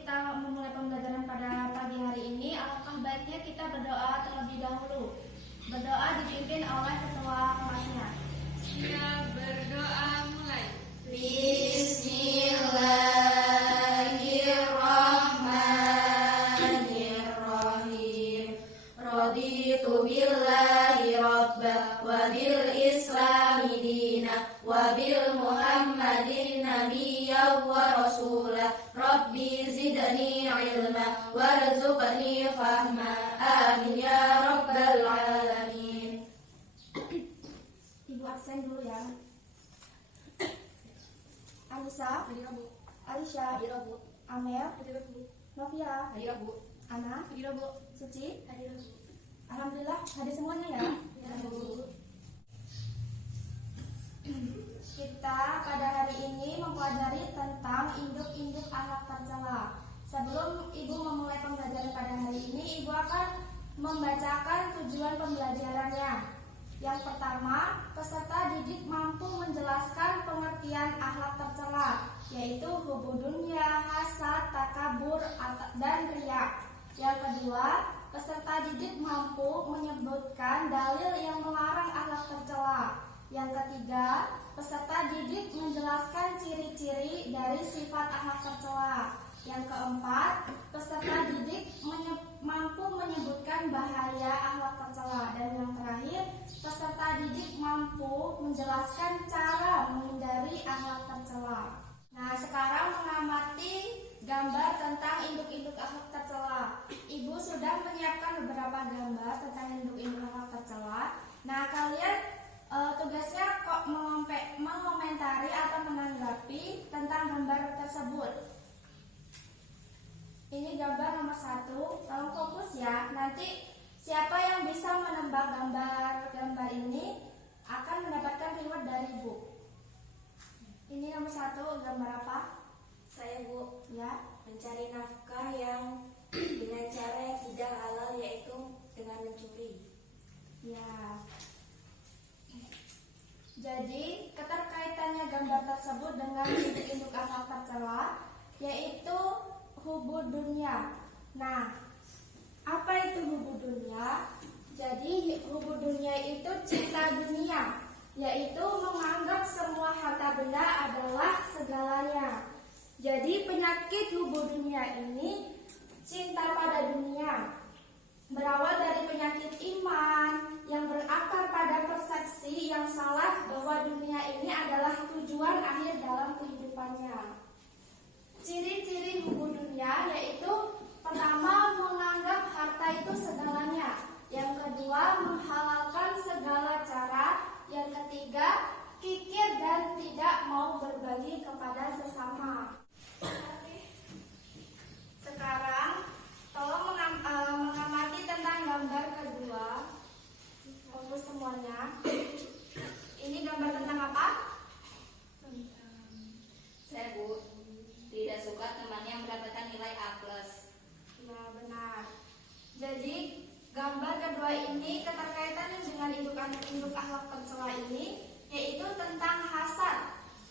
kita memulai pembelajaran pada pagi hari ini, alangkah baiknya kita berdoa terlebih dahulu. Berdoa dipimpin oleh ketua kelasnya. Siap, berdoa mulai. Bismillahirrahmanirrahim. Raditu billahi rabba wa bil islami dina wa bil muhammadin nabiyya wa rasulah. Rabbi zidni ilma warzuqni fahma. Amin ya rabbal alamin. Ibu absen dulu ya. Anissa, Alisha, Amel, Novia, Ana, Suci. Alhamdulillah hadir semuanya ya. Kita pada hari ini mempelajari tentang induk-induk akhlak tercela. Sebelum Ibu memulai pembelajaran pada hari ini, Ibu akan membacakan tujuan pembelajarannya. Yang pertama, peserta didik mampu menjelaskan pengertian akhlak tercela, yaitu hubu dunya, hasad, takabur, dan riya. Yang kedua, peserta didik mampu menyebutkan dalil yang melarang akhlak tercela. Yang ketiga, peserta didik menjelaskan ciri-ciri dari sifat akhlak tercela. Yang keempat, peserta didik mampu menyebutkan bahaya akhlak tercela. Dan yang terakhir, peserta didik mampu menjelaskan cara menghindari akhlak tercela. Nah, sekarang mengamati gambar tentang induk-induk akhlak tercela. Ibu sudah menyiapkan beberapa gambar tentang induk-induk akhlak tercela. Nah, kalian tugasnya kok mengomentari atau menanggapi tentang gambar tersebut. Ini gambar nomor 1. Tolong fokus ya. Nanti siapa yang bisa menebak gambar ini akan mendapatkan reward dari Ibu. Ini nomor 1, gambar apa? Saya, Bu, Ya. mencari nafkah yang dengan cara yang tidak halal, yaitu dengan mencuri. Ya. Jadi keterkaitannya gambar tersebut dengan induk akhlak tercela, yaitu hubu dunya. Nah, apa itu hubu dunya? Jadi hubu dunya itu cinta dunia, yaitu menganggap semua harta benda adalah segalanya. Jadi penyakit hubu dunia ini cinta pada dunia. Berawal dari penyakit iman yang berakar pada persepsi yang salah bahwa dunia ini adalah tujuan akhir dalam kehidupannya. Ciri-ciri hubu dunia yaitu pertama, menganggap harta itu segalanya. Yang kedua, menghalalkan segala cara. Yang ketiga, kikir dan tidak mau berbagi kepada sesama. Sekarang tolong mengamati tentang gambar kedua. Fokus semuanya. Ini gambar tentang apa? Saya, Bu, tidak suka teman yang mendapatkan nilai A+. Ya, benar. Jadi gambar kedua ini keterkaitannya dengan induk akhlak tercela ini, yaitu tentang hasad.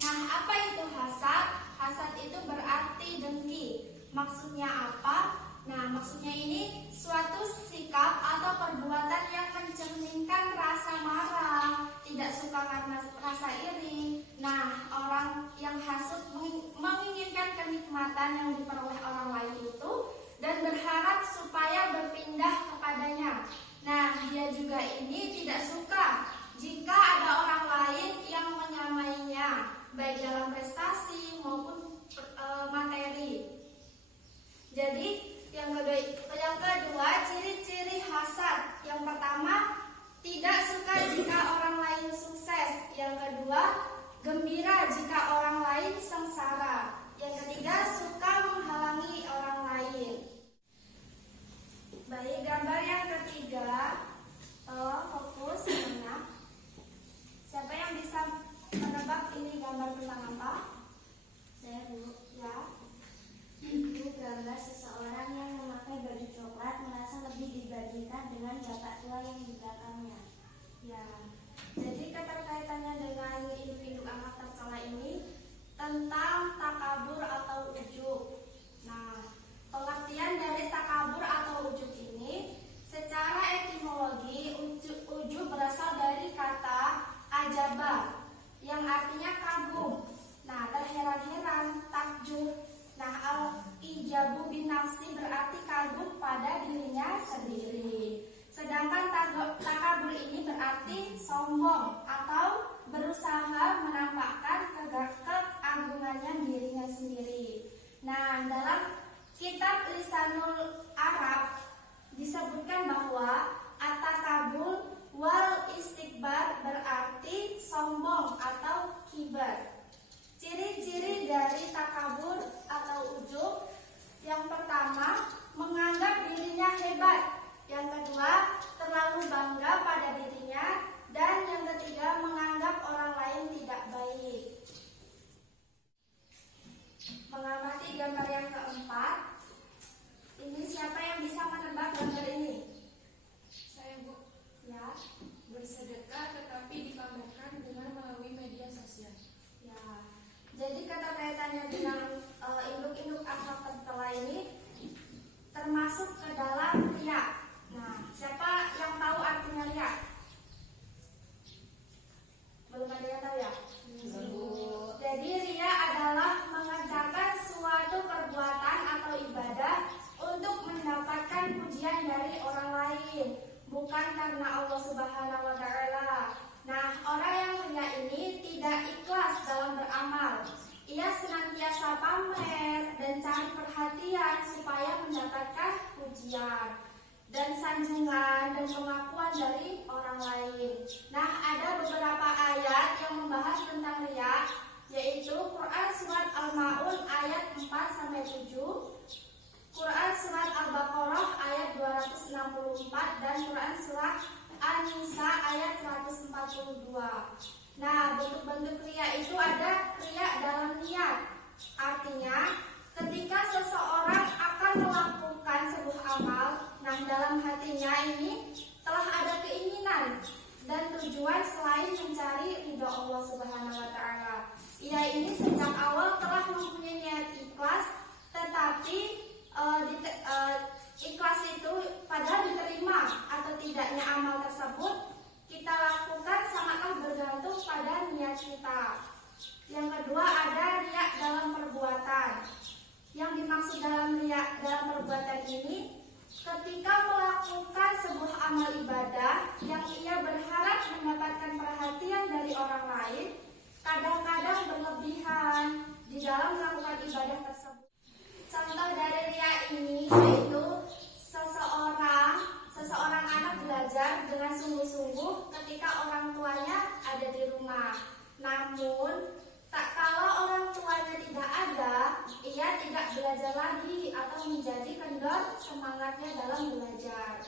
Nah, apa itu hasad? Hasad itu berarti dengki. Maksudnya apa? Nah, maksudnya ini suatu sikap atau perbuatan yang mencerminkan rasa marah, tidak suka karena rasa iri. Nah, orang yang hasut menginginkan kenikmatan yang diperoleh orang lain itu dan berharap supaya berpindah kepadanya. Nah, dia juga ini tidak suka jika ada orang lain yang menyamainya, baik dalam prestasi maupun materi. Jadi yang kedua, ciri-ciri hasad. Yang pertama, tidak suka jika orang lain sukses. Yang kedua, gembira jika orang lain sengsara. Yang ketiga, suka menghalangi orang lain. Baik, gambar yang ketiga, fokus mana? Siapa yang bisa menebak ini gambar tentang apa? Saya, Bu. Ya. Itu gambar seseorang yang memakai baju coklat merasa lebih dibandingkan dengan bapak tua yang di belakangnya. Ya. Jadi keterkaitannya dengan induk-induk akhlak tercela ini tentang takabur atau ujub. Nah, sumber. Ciri-ciri dari takabur atau ujub. Yang pertama, menganggap dirinya hebat. Yang kedua, terlalu bangga pada dirinya. Dan yang ketiga, menganggap orang lain tidak baik. Mengamati gambar yang keempat. Ini siapa yang bisa menebak gambar ini? Saya, Bu. Ya, Bersedekah tetapi dipamerkan dengan melalui media sosial. ya. Jadi keterkaitannya dengan induk-induk akhlak tercela ini termasuk ke dalam riya. Nah, siapa yang tahu artinya riya? Belum ada yang tahu ya? Jadi riya adalah mengerjakan suatu perbuatan atau ibadah untuk mendapatkan pujian dari orang lain, bukan karena Allah Subhanahu wa taala. Nah, orang yang riya ini tidak ikhlas dalam beramal. Ia senantiasa pamer dan cari perhatian supaya mendapatkan pujian dan sanjungan dan pengakuan dari orang lain. Nah, ada beberapa ayat yang membahas tentang riya, yaitu Quran surat Al-Maun ayat 4-7, Quran surat Al-Baqarah ayat 264 dan Quran surat An-Nisa ayat 142. Nah, bentuk-bentuk riya itu ada riya dalam niat. Artinya, ketika seseorang akan melakukan sebuah amal, nah dalam hatinya ini telah ada keinginan dan tujuan selain mencari ridha Allah Subhanahu wa taala. Ia ini sejak awal telah mempunyai niat ikhlas, tetapi ikhlas itu padahal diterima atau tidaknya amal tersebut kita lakukan sangatlah bergantung pada niat kita. Yang kedua ada riya dalam perbuatan. Yang dimaksud dalam riya dalam perbuatan ini, ketika melakukan sebuah amal ibadah yang ia berharap mendapatkan perhatian dari orang lain, kadang-kadang berlebihan di dalam melakukan ibadah tersebut. Contoh dari riya ini yaitu seseorang anak belajar dengan sungguh-sungguh ketika orang tuanya ada di rumah. Namun, kalau orang tuanya tidak ada, ia tidak belajar lagi atau menjadi kendor semangatnya dalam belajar.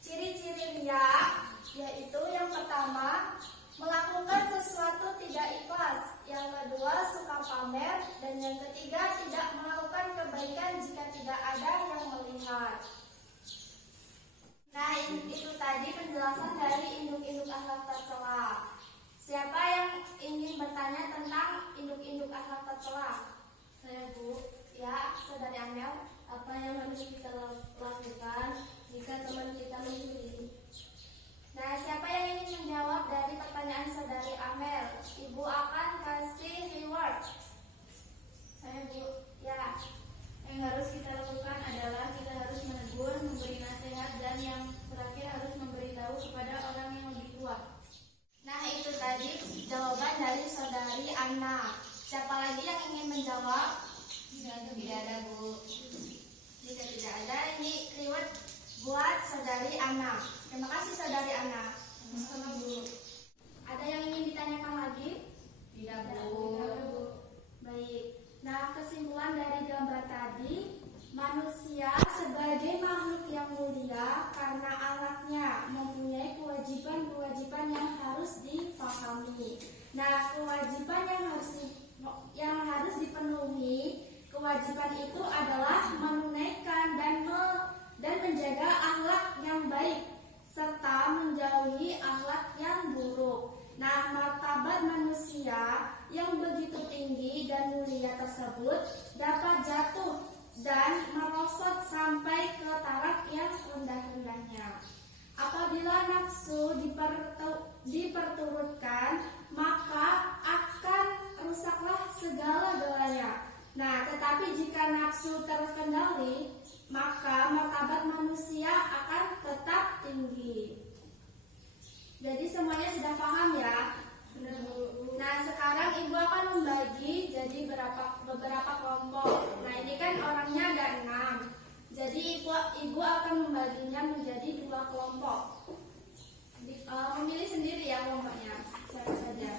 Ciri-ciri riya yaitu yang pertama, melakukan sesuatu tidak ikhlas. Yang kedua, suka pamer. Dan yang ketiga, tidak melakukan kebaikan jika tidak ada yang melihat. Nah, itu tadi penjelasan dari induk-induk akhlak tercela. Siapa yang ingin bertanya tentang induk-induk akhlak tercela? Saya, Bu. Ya, Saudari Amel. Apa yang harus kita lakukan jika teman kita mencuri? Nah, siapa yang ingin menjawab dari pertanyaan Saudari Amel? Ibu akan kasih reward. Saya, Bu. Ya, Yang harus kita lakukan adalah kita harus menegur, memberi nasihat, dan yang terakhir harus memberitahu kepada orang yang lebih tua. nah itu tadi jawaban dari Saudari Anna. Siapa lagi yang ingin menjawab? Tidak ada, Bu. Jika tidak ada, ini reward buat Saudari Anna. Terima kasih Saudari Anna. Sama, Bu. Ada yang ingin ditanyakan lagi? Tidak, Bu. Baik. Nah, kesimpulan dari gambar tadi, manusia sebagai makhluk yang mulia karena anaknya mempunyai kewajiban-kewajiban yang harus dipahami. Nah, kewajiban yang harus dipenuhi, kewajiban itu adalah menunaikan dan menjaga akhlak yang baik serta menjauhi akhlak yang buruk. Nah, martabat manusia yang begitu tinggi dan mulia tersebut dapat jatuh dan merosot sampai ke taraf yang rendah-rendahnya. Apabila nafsu diperturutkan, maka akan rusaklah segala-galanya. Nah, tetapi jika nafsu terkendali, maka martabat manusia akan tetap tinggi. Jadi semuanya sudah paham ya? Nah, sekarang Ibu akan membagi jadi beberapa kelompok. Nah, ini kan orangnya ada 6. Jadi Ibu akan membaginya menjadi 2 kelompok. Memilih sendiri ya kelompoknya. Siapa saja?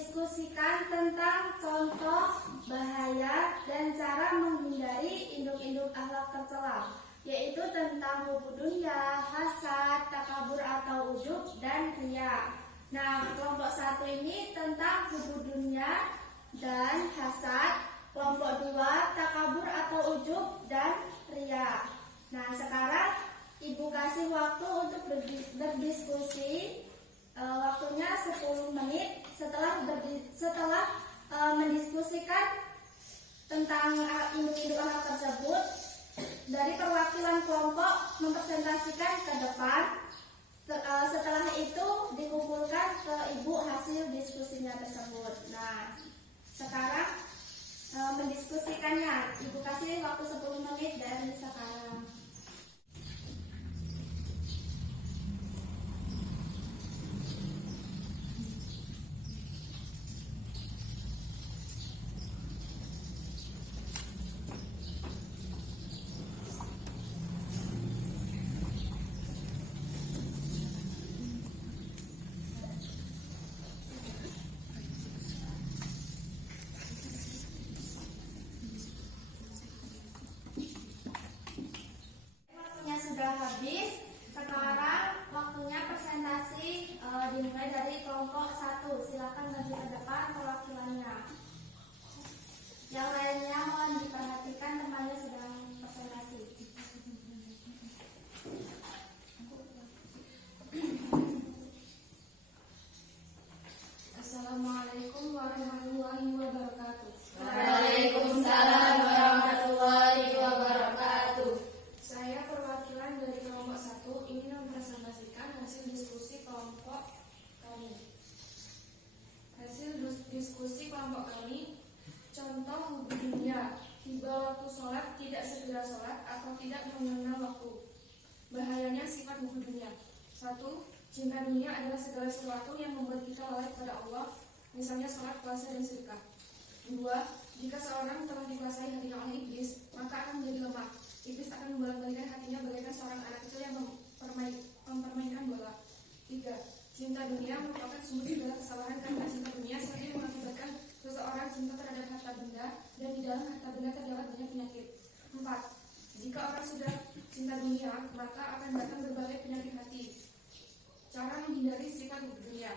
mendiskusikan tentang contoh, bahaya, dan cara menghindari induk-induk akhlak tercela, yaitu tentang hubu dunya, hasad, takabur atau ujub, dan riya. Nah, kelompok 1 ini tentang hubu dunya dan hasad, kelompok 2 takabur atau ujub, dan riya. Nah, sekarang Ibu kasih waktu untuk berdiskusi. Waktunya 10 menit. Setelah mendiskusikan tentang induk-induk akhlak tersebut, dari perwakilan kelompok mempresentasikan ke depan. Setelah itu dikumpulkan ke Ibu hasil diskusinya tersebut. Nah, sekarang mendiskusikannya. Ibu kasih waktu 10 menit dari sekarang. Waktunya sudah habis. Sekarang waktunya presentasi dimulai dari kelompok 1. Silakan maju ke depan perwakilannya. Yang lainnya mohon diperhatikan, temannya sedang presentasi. Assalamualaikum warahmatullahi wabarakatuh. Waalaikumsalam warahmatullahi wabarakatuh. Saya perwakilan dari kelompok 1 ingin mempresentasikan hasil diskusi kelompok kami. Hasil diskusi kelompok kami, contoh hubu dunia, tiba waktu sholat tidak segera sholat atau tidak mengenal waktu. Bahayanya sifat hubu dunia. 1. Cinta dunia adalah segala sesuatu yang membuat kita lalai kepada Allah, misalnya sholat, puasa, dan sedekah. 2. Jika seorang telah dikuasai hatinya oleh iblis, maka akan menjadi lemah. Iblis akan membolak-balikan hatinya bagaikan seorang anak kecil yang mempermainkan bola. 3. Cinta dunia merupakan sumber segala kesalahan karena cinta dunia sering mengakibatkan seseorang cinta terhadap harta benda, dan di dalam harta benda terdapat banyak penyakit. 4. Jika orang sudah cinta dunia, maka akan datang berbagai penyakit hati. Cara menghindari sifat hubu dunia.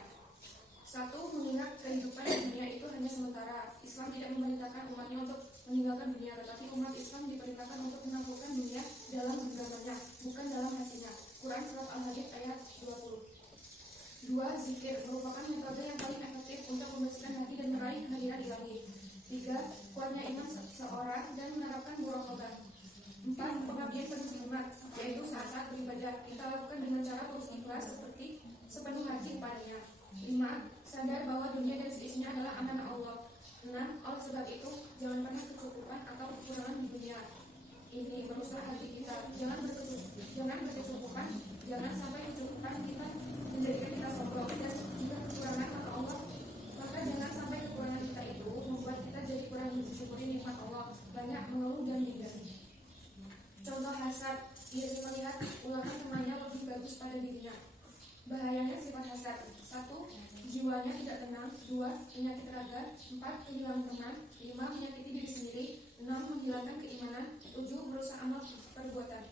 1. Mengingat kehidupan dunia itu hanya sementara. Islam tidak memerintahkan umatnya untuk meninggalkan dunia, tetapi umat Islam diperintahkan untuk menaklukkan dunia dalam genggamannya, bukan dalam hatinya. Quran Surat Al-Hadid ayat 20. 2. Zikir merupakan metode yang paling efektif untuk membersihkan hati dan meraih kehadiran ilahi. 3. Kuatnya iman seorang dan menerapkan muraqabah. 4. Pengabdian penuh hikmat, yaitu saat-saat beribadah kita lakukan dengan cara tulus ikhlas sepenuh hati kepadanya. 5. Sadar bahwa dunia dan seisinya adalah amanah Allah. 6. Oleh sebab itu, jangan pernah kecukupan atau kekurangan di dunia ini merusak hati kita. Jangan berkecukupan, jangan sampai kecukupan kita menjadikan kita sombong, dan jika kekurangan maka Allah, maka jangan sampai kekurangan kita itu membuat kita jadi kurang mensyukuri nikmat Allah, banyak mengeluh dan minder. Contoh hasad, iri melihat ulangan temannya lebih bagus pada dirinya. Bahayanya sifat hasad. 1. Jiwanya tidak tenang. 2. Penyakit raga. 4. Kehilangan teman. 5. Menyakiti diri sendiri. 6. Menghilangkan keimanan. 7. Merusak amal perbuatan.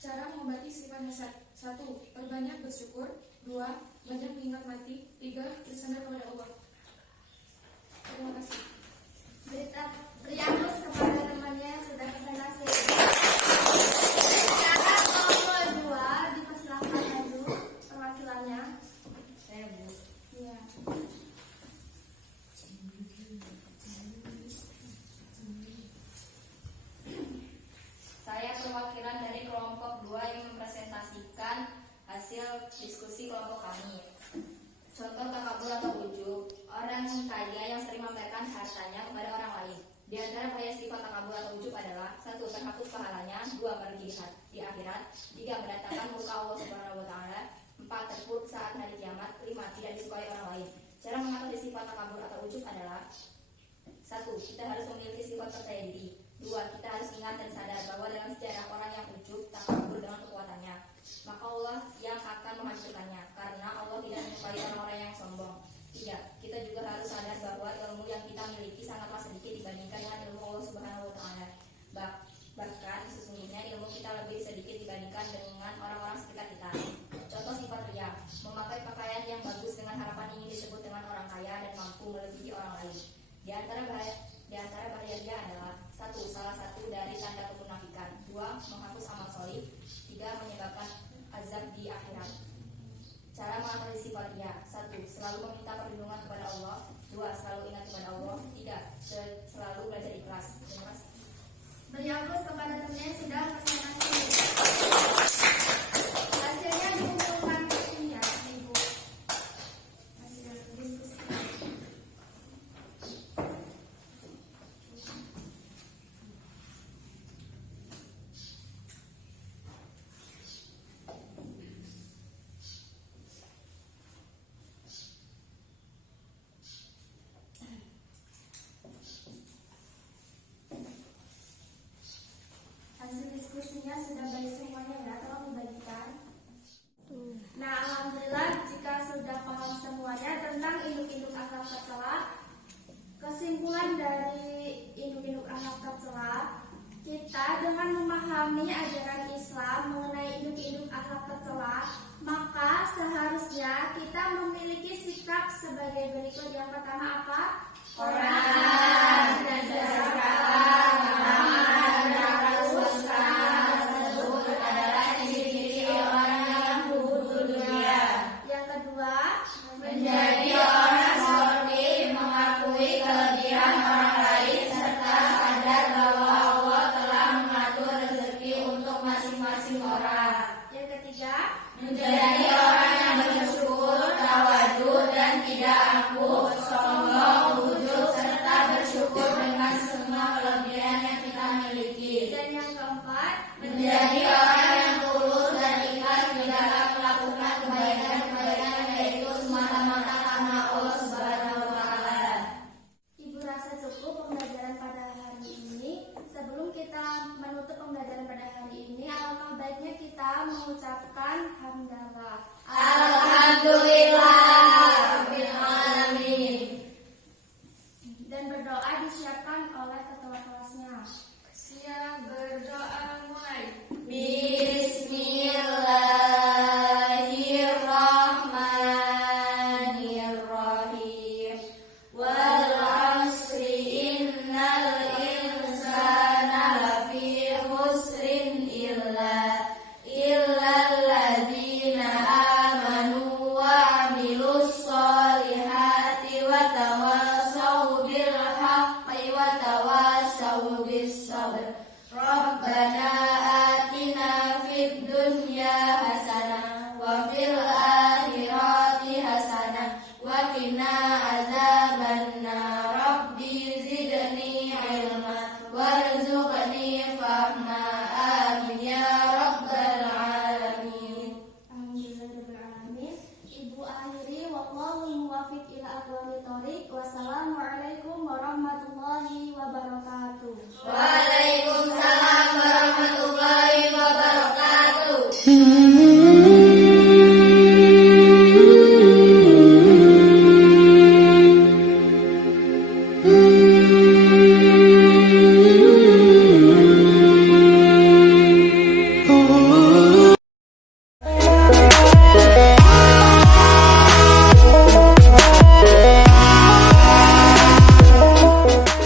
Cara mengobati sifat hasad. 1. Perbanyak bersyukur. 2. Banyak mengingat mati. 3. Bersandar kepada Allah. Terima kasih. Beri aplaus kepada temannya yang sudah presentasi. Sekarang kelompok 2 dipersilakan maju perwakilannya. Saya Bu. Iya. Saya perwakilan dari kelompok 2 yang mempresentasikan hasil diskusi kelompok kami. Contoh takabur atau ujub, orang kaya yang sering memamerkan hartanya kepada orang lain. Di antara bahaya sifat takabur atau ujub adalah 1. Terhapus pahalanya. 2. Merugi di akhirat. 3. Mendatangkan murka Allah Subhanahu wa Ta'ala. 4. Terpuruk saat hari kiamat. 5. Tidak disukai orang lain. Cara mengatasi sifat takabur atau ujub adalah 1. Kita harus memiliki sifat percaya diri. 2. Kita harus ingat dan sadar bahwa dalam sejarah orang yang ujub takabur dengan kekuatannya, maka Allah yang akan menghancurkannya, karena Allah tidak menyukai orang-orang yang sombong. 3. Kita juga harus sadar orang lain. Di antara bahayanya adalah: 1. Salah satu dari tanda kemunafikan. 2. Menghapus amal solih. 3. Menyebabkan azab di akhirat. Cara mengatasi dia: 1. Selalu meminta perlindungan kepada Allah. 2. Selalu ingat kepada Allah. 3. Selalu belajar ikhlas. Terima kasih. Beri Agus kepada teman yang sedang presentasi. Hasilnya dikumpulkan di sini ya, Ibu. Hasil diskusi. Hasil diskusinya sudah baik semuanya ya, tolong dibagikan. Nah, alhamdulillah jika sudah paham semuanya tentang induk-induk akhlak tercela. Kesimpulan dari induk-induk akhlak tercela, kita dengan memahami ajaran Islam mengenai induk-induk akhlak tercela, maka seharusnya kita memiliki sikap sebagai berikut. Yang pertama apa? Orang dan menjadi orang seperti mengakui kelebihan orang lain serta sadar bahwa Allah telah mengatur rezeki untuk masing-masing orang. Yang ketiga, Menjadi orang yang bersyukur, tawadhu dan tidak angkuh, sombong, ujub serta bersyukur dengan semua kelebihan yang kita miliki. dan yang keempat, Menjadi orang yang tulus dan ikhlas di dalam melakukan kebaikan-kebaikan, yaitu semata-mata karena Allah Subhanahu wa Ta'ala. Ibu rasa cukup pembelajaran pada hari ini. Sebelum kita menutup pembelajaran pada hari ini, alangkah baiknya kita mengucapkan hamdalah. Alhamdulillah Rabbil Alamin. Dan berdoa disiapkan oleh ketua kelasnya. Siap berdoa mulai. Bismillahirrahmanirrahim. Wal 'asri innal insana lafi khusrin illa alladzina amanu wa 'amilus solihati wa tawassaw bil haqqi wa tawassaw bis sabr. Rabbana atina fid dunya hasanah wa fil akhirati hasanah wa qina azabannar. Rabbi zidni ilma warzuqni fahma. Amin ya rabbal alamin. Alhamdulillahirabbil alamin. Ibu akhiri wallahu muwaffiq ila aqwamit thoriq.